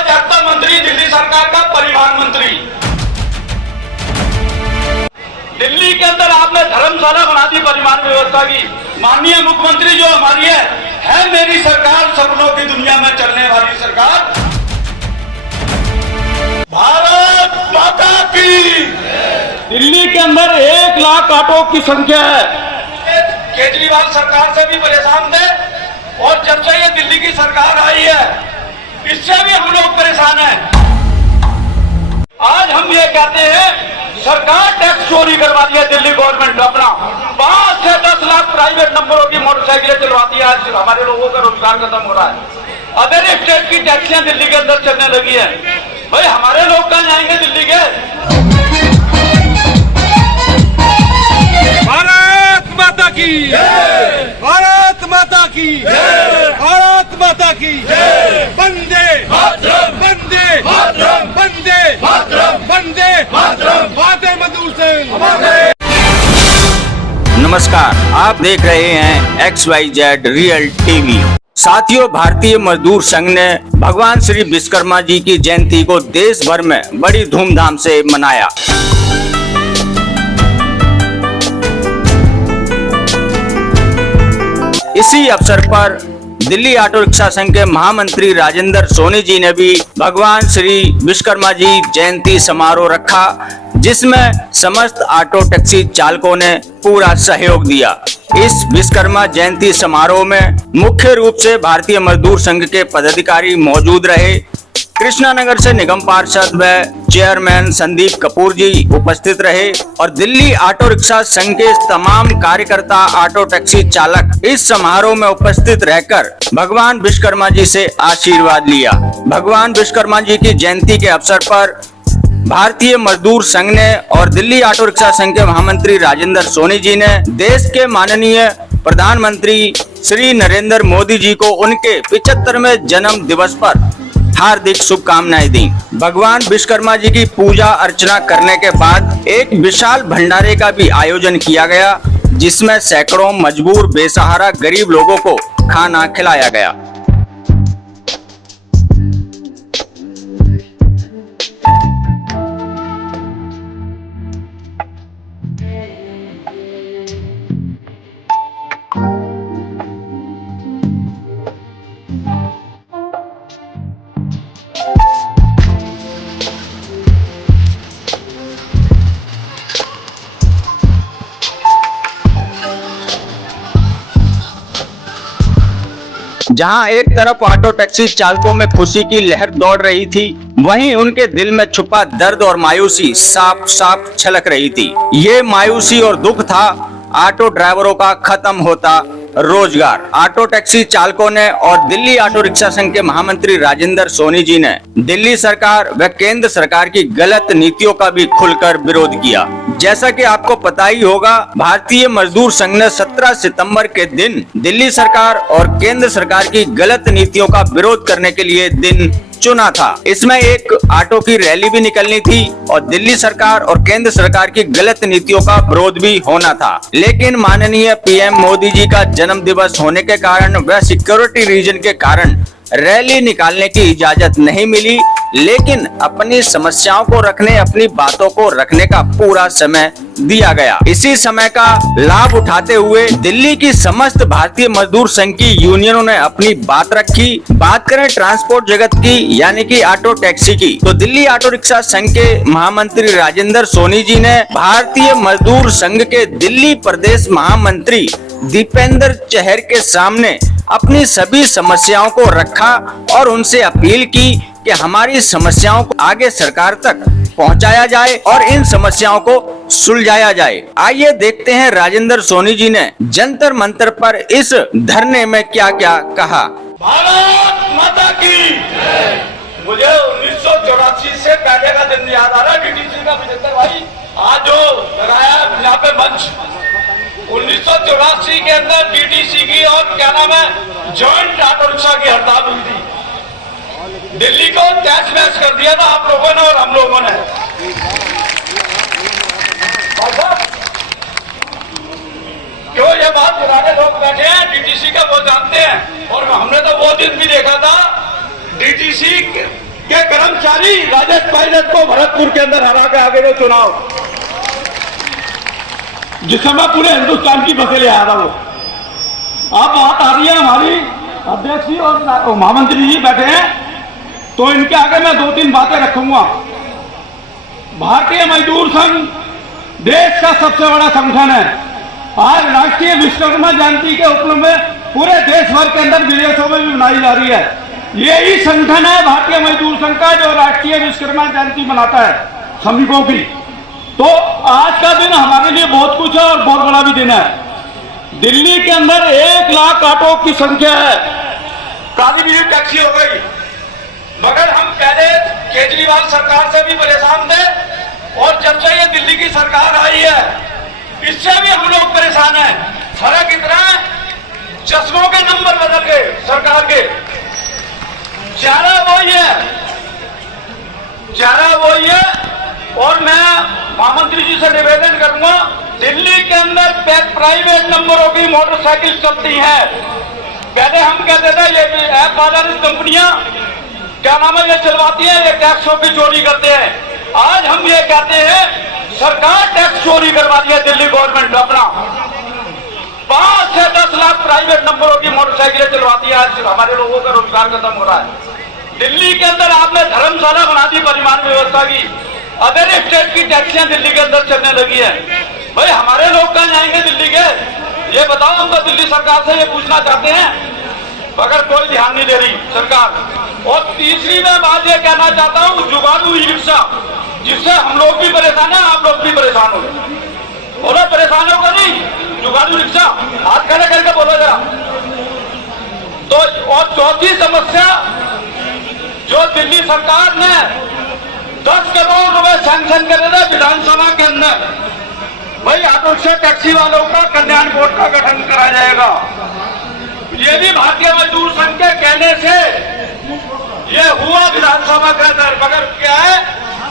जागता मंत्री दिल्ली सरकार का परिवहन मंत्री। दिल्ली के अंदर आपने धर्मशाला बना दी परिवहन व्यवस्था की। माननीय मुख्यमंत्री जो हमारी है मेरी सरकार, सपनों की दुनिया में चलने वाली सरकार। भारत माता की। दिल्ली के अंदर 1 लाख ऑटो की संख्या है। केजरीवाल सरकार से भी परेशान थे और जब से ये दिल्ली की सरकार आई है इससे भी हम लोग परेशान हैं। आज हम ये कहते हैं सरकार टैक्स चोरी करवा दिया दिल्ली गवर्नमेंट। अपना 5 से 10 लाख प्राइवेट नंबरों की मोटरसाइकिलें चलवाती है। आज हमारे लोगों का रोजगार खत्म हो रहा है। अदर स्टेट की टैक्सियां दिल्ली के अंदर चलने लगी है। भाई हमारे लोग कहाँ जाएंगे दिल्ली के? भारत माता की, भारत माता की, भारत माता की, वंदे वंदे वंदे वंदे वंदे मजदूर संघ। नमस्कार, आप देख रहे हैं XYZ रियल टीवी। साथियों, भारतीय मजदूर संघ ने भगवान श्री विश्वकर्मा जी की जयंती को देश भर में बड़ी धूमधाम से मनाया। इसी अवसर पर दिल्ली ऑटो रिक्शा संघ के महामंत्री राजेंद्र सोनी जी ने भी भगवान श्री विश्वकर्मा जी जयंती समारोह रखा, जिसमें समस्त ऑटो टैक्सी चालकों ने पूरा सहयोग दिया। इस विश्वकर्मा जयंती समारोह में मुख्य रूप से भारतीय मजदूर संघ के पदाधिकारी मौजूद रहे। कृष्णानगर से निगम पार्षद व चेयरमैन संदीप कपूर जी उपस्थित रहे और दिल्ली ऑटो रिक्शा संघ के तमाम कार्यकर्ता, ऑटो टैक्सी चालक इस समारोह में उपस्थित रहकर भगवान विश्वकर्मा जी से आशीर्वाद लिया। भगवान विश्वकर्मा जी की जयंती के अवसर पर भारतीय मजदूर संघ ने और दिल्ली ऑटो रिक्शा संघ के महामंत्री राजेंद्र सोनी जी ने देश के माननीय प्रधानमंत्री श्री नरेंद्र मोदी जी को उनके 75वें जन्म दिवस पर हार्दिक शुभकामनाएं दी। भगवान विश्वकर्मा जी की पूजा अर्चना करने के बाद एक विशाल भंडारे का भी आयोजन किया गया, जिसमें सैकड़ों मजबूर बेसहारा गरीब लोगों को खाना खिलाया गया। जहां एक तरफ ऑटो टैक्सी चालकों में खुशी की लहर दौड़ रही थी, वहीं उनके दिल में छुपा दर्द और मायूसी साफ साफ छलक रही थी। ये मायूसी और दुख था ऑटो ड्राइवरों का खत्म होता रोजगार। ऑटो टैक्सी चालकों ने और दिल्ली ऑटो रिक्शा संघ के महामंत्री राजेंद्र सोनी जी ने दिल्ली सरकार व केंद्र सरकार की गलत नीतियों का भी खुलकर विरोध किया। जैसा कि आपको पता ही होगा, भारतीय मजदूर संघ ने 17 सितंबर के दिन दिल्ली सरकार और केंद्र सरकार की गलत नीतियों का विरोध करने के लिए दिन चुना था। इसमें एक ऑटो की रैली भी निकलनी थी और दिल्ली सरकार और केंद्र सरकार की गलत नीतियों का विरोध भी होना था। लेकिन माननीय पीएम मोदी जी का जन्म दिवस होने के कारण व सिक्योरिटी रीजन के कारण रैली निकालने की इजाजत नहीं मिली, लेकिन अपनी समस्याओं को रखने, अपनी बातों को रखने का पूरा समय दिया गया। इसी समय का लाभ उठाते हुए दिल्ली की समस्त भारतीय मजदूर संघ की यूनियनों ने अपनी बात रखी। बात करें ट्रांसपोर्ट जगत की, यानी कि ऑटो टैक्सी की, तो दिल्ली ऑटो रिक्शा संघ के महामंत्री राजेंद्र सोनी जी ने भारतीय मजदूर संघ के दिल्ली प्रदेश महामंत्री दीपेंद्र चहर के सामने अपनी सभी समस्याओं को रखा और उनसे अपील की कि हमारी समस्याओं को आगे सरकार तक पहुंचाया जाए और इन समस्याओं को सुलझाया जाए। आइए देखते हैं राजेंद्र सोनी जी ने जंतर मंतर पर इस धरने में क्या क्या कहा। भारत माता की। मुझे 1984 से पहले का दिन याद आ रहा है। डीटीसी का विजेंद्र भाई आज जो लगाया यहाँ पे मंच, 1984 के अंदर डीटीसी की और क्या नाम है जॉइंट ऑटो रिक्शा की हड़ताल हुई थी। दिल्ली को तहस नहस कर दिया था आप लोगों ने और हम लोगों ने। क्यों ये बात पुराने लोग बैठे हैं डीटीसी का वो जानते हैं, और हमने तो वो दिन भी देखा था डीटीसी के कर्मचारी राजेश पायलट को भरतपुर के अंदर हरा के आगे वो चुनाव, जिस समय पूरे हिंदुस्तान की बसें ले आ रहा वो। अब बात आ रही है हमारी अध्यक्ष जी और महामंत्री जी बैठे हैं, तो इनके आगे मैं 2-3 बातें रखूंगा। भारतीय मजदूर संघ देश का सबसे बड़ा संगठन है। आज राष्ट्रीय विश्वकर्मा जयंती के उपलक्ष्य में पूरे देश भर के अंदर विदेशों में भी मनाई जा रही है। यही संगठन है भारतीय मजदूर संघ का जो राष्ट्रीय विश्वकर्मा जयंती मनाता है श्रमिकों की। तो आज का दिन हमारे लिए बहुत कुछ है और बहुत बड़ा भी दिन है। दिल्ली के अंदर 1 लाख ऑटो की संख्या है, काली बिजली टैक्सी हो गई। मगर हम पहले केजरीवाल सरकार से भी परेशान थे, और जब से ये दिल्ली की सरकार आई है इससे भी हम लोग परेशान हैं। फर्क इतना है, चश्मों के नंबर बदल गए सरकार के, चारा वही है, चारा वही है। और मैं महामंत्री जी से निवेदन करूंगा, दिल्ली के अंदर प्राइवेट नंबरों की मोटरसाइकिल चलती है। पहले हम कहते थे ये ऐप आधारित कंपनियां क्या नाम है ये चलवाती है, ये टैक्सों की चोरी करते हैं। आज हम ये कहते हैं सरकार टैक्स चोरी करवा रही है दिल्ली गवर्नमेंट अपना। 5 से 10 लाख प्राइवेट नंबरों की मोटरसाइकिलें चलवाती है। आज हमारे लोगों का रोजगार खत्म हो रहा है। दिल्ली के अंदर आपने धर्मशाला बना दी परिवहन व्यवस्था की, अदर स्टेट की टैक्सियां दिल्ली के अंदर चलने लगी है। भाई हमारे लोग कहां जाएंगे दिल्ली के, ये बताओ। हम तो दिल्ली सरकार से ये पूछना चाहते हैं, मगर कोई ध्यान नहीं दे रही सरकार। और तीसरी मैं बात ये कहना चाहता हूं, जुगाड़ू ई रिक्शा, जिससे हम लोग भी परेशान है, आप लोग भी परेशान हो गए। बोलो परेशान होगा नहीं, जुगाड़ू रिक्शा हाथ खड़े करके बोलो जरा। तो और चौथी समस्या, जो दिल्ली सरकार ने 10 करोड़ रुपए सैंक्शन करे थे विधानसभा के अंदर, भाई ऑटो रिक्शा टैक्सी वालों का कल्याण बोर्ड का गठन करा जाएगा। ये भी भारतीय मजदूर संघ के कहने से ये हुआ विधानसभा के अंदर, मगर क्या है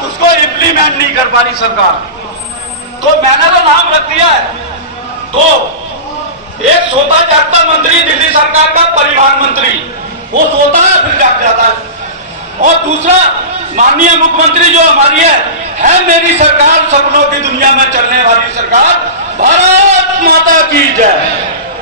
उसको इम्प्लीमेंट नहीं कर पा रही सरकार। तो मैंने तो नाम रख दिया है, तो एक सोता जागता मंत्री दिल्ली सरकार का परिवहन मंत्री, वो सोता है फिर जाग जाता है। और दूसरा माननीय मुख्यमंत्री जो हमारी है मेरी सरकार, सपनों की दुनिया में चलने वाली सरकार। भारत माता की जय,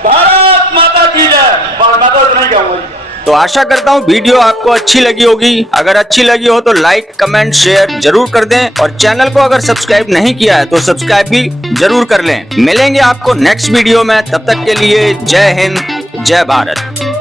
भारत माता की जय। मैं तो इतना ही कहूंगा। तो आशा करता हूँ वीडियो आपको अच्छी लगी होगी। अगर अच्छी लगी हो तो लाइक, कमेंट, शेयर जरूर कर दें, और चैनल को अगर सब्सक्राइब नहीं किया है तो सब्सक्राइब भी जरूर कर लें। मिलेंगे आपको नेक्स्ट वीडियो में, तब तक के लिए जय हिंद, जय भारत।